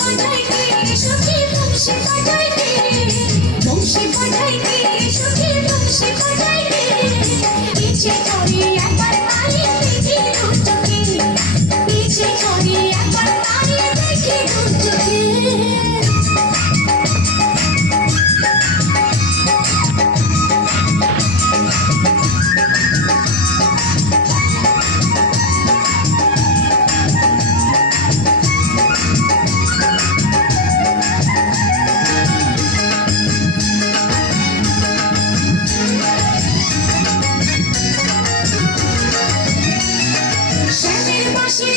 বাজাইতে সখী বংশী বাজাইতে বংশী বাজাইতে সখী বংশী বাজাইতে পিছে করে একবার তাড়িয়ে দেখি দু চোখে পিছে করে একবার তাড়িয়ে দেখি দু চোখে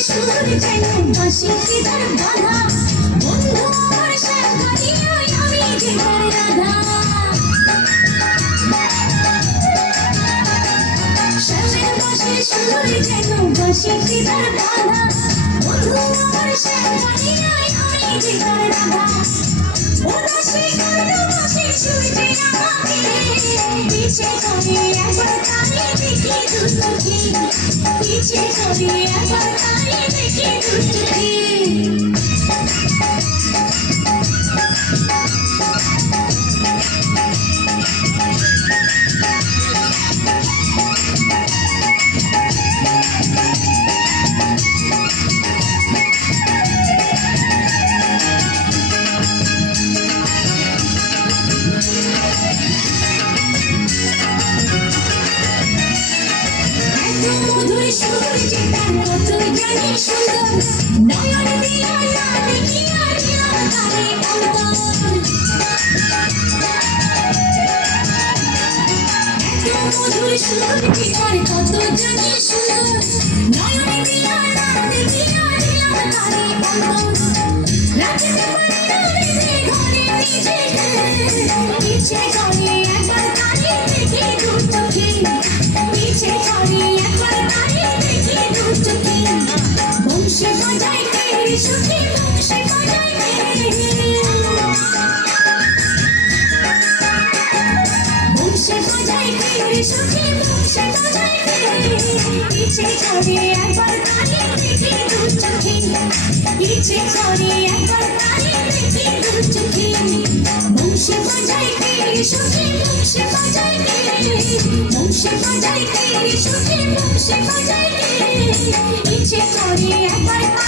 সুর যেন বাঁশিতে তার বাধা বন্ধু আমার সাথে আমি যে তার রাধা শ্যামের বাঁশির সুর যেন বাঁশিতে তার বাধা বন্ধু আমার সাথে আমি যে তার রাধা উদাসী কাণ্ড বাঁশির সুর যে আমাকে পিছে করে একবার তাড়িয়ে দেখি দু চোখে পিছে করে একবার তাড়িয়ে দেখি দু চোখে মধুর সুর যেটা কত জানি সুন্দর নয়ন দিয়া না দেখিয়া দিলাম তারে অন্তর এত মধুর সুর যেটা কত জানি সুন্দর নয়ন দিয়া না দেখিয়া দিলাম তারে অন্তর রাখতে পারি না নিজে ঘরে নিজে ইচ্ছে করে একবার তাড়িয়ে দেখি দু চোখে ইচ্ছে করে একবার তাড়িয়ে দেখি দু চোখে বংশী বাজাইতে সখী বংশী বাজাইতে বংশী বাজাইতে সখী বংশী বাজাইতে ইচ্ছে করে একবার তাড়িয়ে দেখি দু চোখে ইচ্ছে করে একবার তাড়িয়ে দেখি দু চোখে বংশী বাজাইতে সখী বংশী বাজাইতে বংশী বাজাইতে সখী বংশী বাজাইতে ইচ্ছে করে একবার